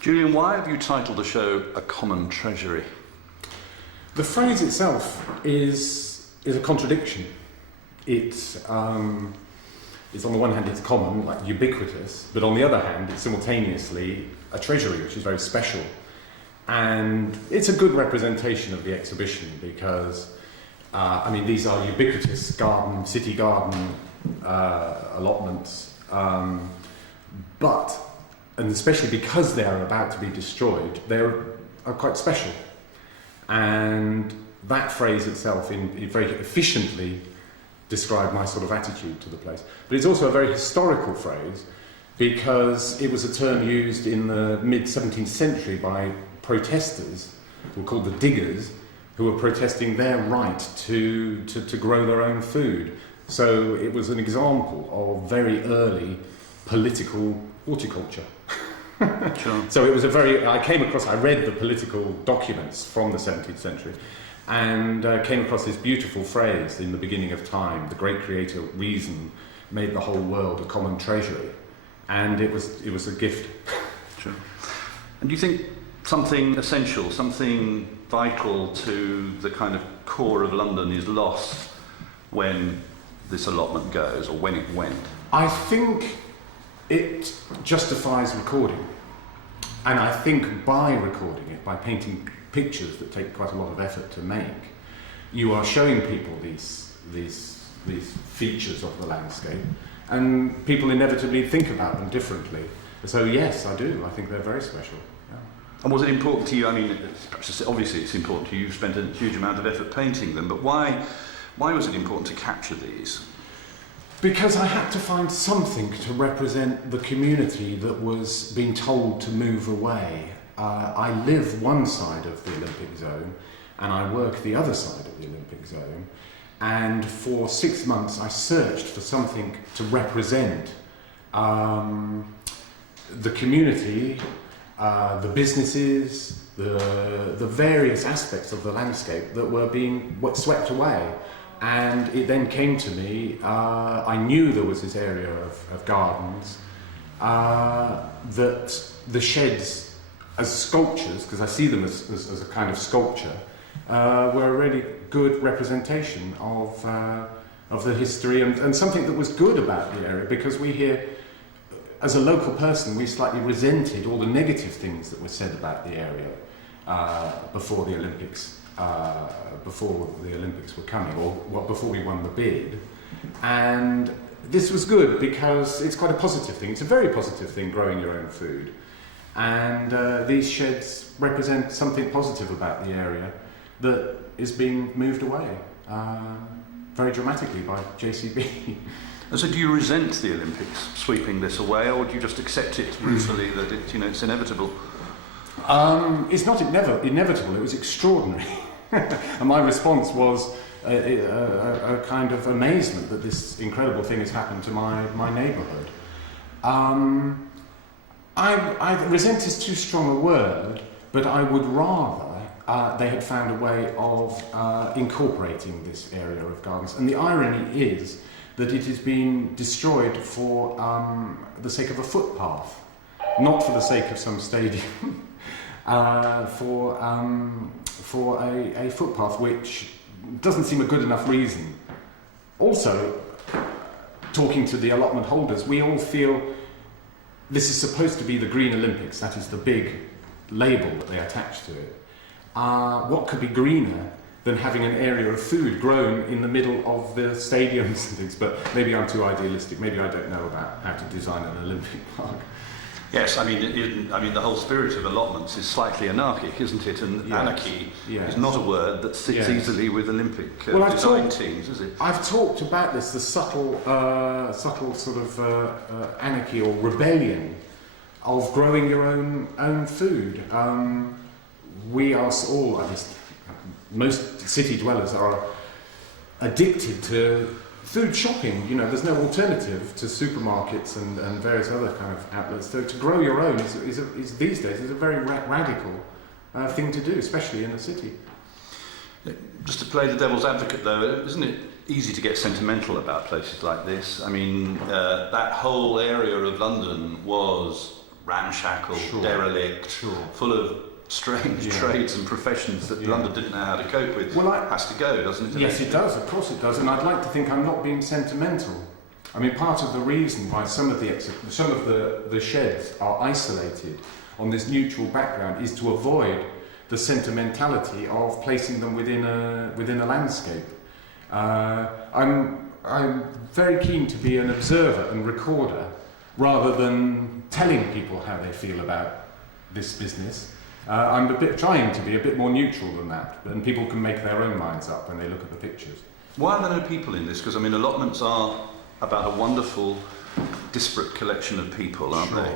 Julian, why have you titled the show A Common Treasury? The phrase itself is a contradiction. It's on the one hand it's common, like ubiquitous, but on the other hand it's simultaneously a treasury, which is very special. And it's a good representation of the exhibition because, these are ubiquitous city garden allotments, and especially because they are about to be destroyed, they are quite special. And that phrase itself very efficiently described my sort of attitude to the place. But it's also a very historical phrase because it was a term used in the mid-17th century by protesters, who were called the diggers, who were protesting their right to grow their own food. So it was an example of very early political horticulture. Sure. So it was I read the political documents from the 17th century and came across this beautiful phrase in the beginning of time: the great creator reason made the whole world a common treasury. And it was a gift. Sure. And do you think something essential, something vital to the kind of core of London is lost when this allotment goes, or when it went? I think it justifies recording. And I think by recording it, by painting pictures that take quite a lot of effort to make, you are showing people these features of the landscape, and people inevitably think about them differently. So yes, I do. I think they're very special. Yeah. And was it important to you? I mean, obviously it's important to you. You've spent a huge amount of effort painting them, but why was it important to capture these? Because I had to find something to represent the community that was being told to move away. I live one side of the Olympic zone and I work the other side of the Olympic zone, and for 6 months I searched for something to represent the community, the businesses, the various aspects of the landscape that were being swept away. And it then came to me, I knew there was this area of gardens, that the sheds as sculptures, because I see them as a kind of sculpture, were a really good representation of the history and something that was good about the area, because we here, as a local person, we slightly resented all the negative things that were said about the area before the Olympics. Before the Olympics were coming, or before we won the bid. And this was good because it's quite a positive thing. It's a very positive thing, growing your own food. And these sheds represent something positive about the area that is being moved away very dramatically by JCB. And so do you resent the Olympics sweeping this away, or do you just accept it ruefully that it's inevitable? It's not inevitable, it was extraordinary. And my response was a kind of amazement that this incredible thing has happened to my neighbourhood. I resent is too strong a word, but I would rather they had found a way of incorporating this area of gardens. And the irony is that it is being destroyed for the sake of a footpath, not for the sake of some stadium. For a footpath, which doesn't seem a good enough reason. Also, talking to the allotment holders, we all feel this is supposed to be the Green Olympics, that is the big label that they attach to it. What could be greener than having an area of food grown in the middle of the stadiums and things? But maybe I'm too idealistic, maybe I don't know about how to design an Olympic park. Yes, I mean the whole spirit of allotments is slightly anarchic, isn't it? And yes, anarchy is not a word that sits easily with Olympic design teams, is it? I've talked about this, the subtle sort of anarchy or rebellion of growing your own food. We are all, at least most city dwellers, are addicted to food shopping. There's no alternative to supermarkets and various other kind of outlets. So to grow your own is these days is a very radical thing to do, especially in the city. Just to play the devil's advocate, though, isn't it easy to get sentimental about places like this? I mean, that whole area of London was ramshackle, Sure. derelict, Sure. full of strange Yeah. trades and professions that Yeah. London didn't know how to cope with. Well, has to go, doesn't it? Yes, it does. Of course it does. And I'd like to think I'm not being sentimental. I mean, part of the reason why some of the sheds are isolated on this neutral background is to avoid the sentimentality of placing them within a landscape. I'm very keen to be an observer and recorder rather than telling people how they feel about this business. I'm trying to be a bit more neutral than that, and people can make their own minds up when they look at the pictures. Why are there no people in this? Because, I mean, allotments are about a wonderful, disparate collection of people, aren't they?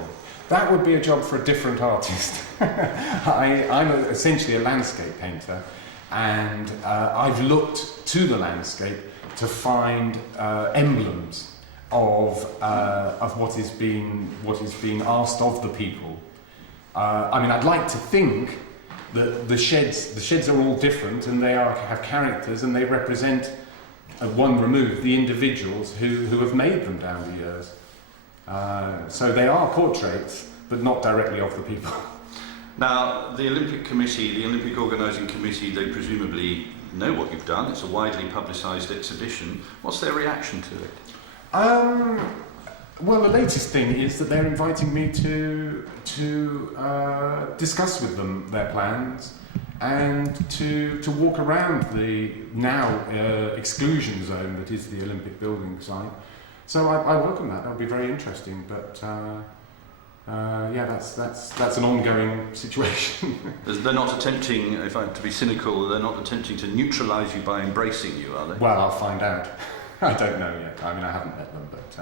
That would be a job for a different artist. I'm essentially a landscape painter, and I've looked to the landscape to find emblems of what is being asked of the people. I mean, I'd like to think that the sheds are all different, and they have characters, and they represent, at one remove, the individuals who have made them down the years. So they are portraits, but not directly of the people. Now, the Olympic Committee, the Olympic Organising Committee, they presumably know what you've done. It's a widely publicised exhibition. What's their reaction to it? Well, the latest thing is that they're inviting me to discuss with them their plans and to walk around the now exclusion zone that is the Olympic building site. So I welcome that. That'll be very interesting. But yeah, that's an ongoing situation. They're not attempting, if I'm to be cynical, they're not attempting to neutralise you by embracing you, are they? Well, I'll find out. I don't know yet. I mean, I haven't met them, but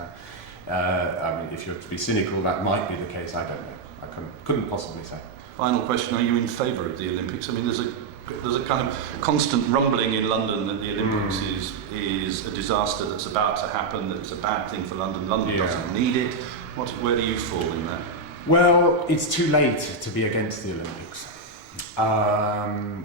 I mean, if you're to be cynical, that might be the case. I don't know. I couldn't possibly say. Final question: are you in favour of the Olympics? I mean, there's a kind of constant rumbling in London that the Olympics is a disaster that's about to happen. That it's a bad thing for London. London doesn't need it. Where do you fall in that? Well, it's too late to be against the Olympics.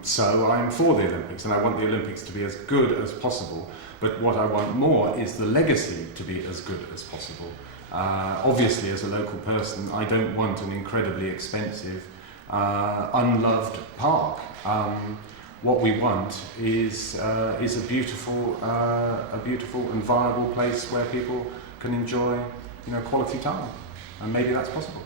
So I'm for the Olympics, and I want the Olympics to be as good as possible. But what I want more is the legacy to be as good as possible. Obviously, as a local person, I don't want an incredibly expensive, unloved park. What we want is a beautiful and viable place where people can enjoy, quality time, and maybe that's possible.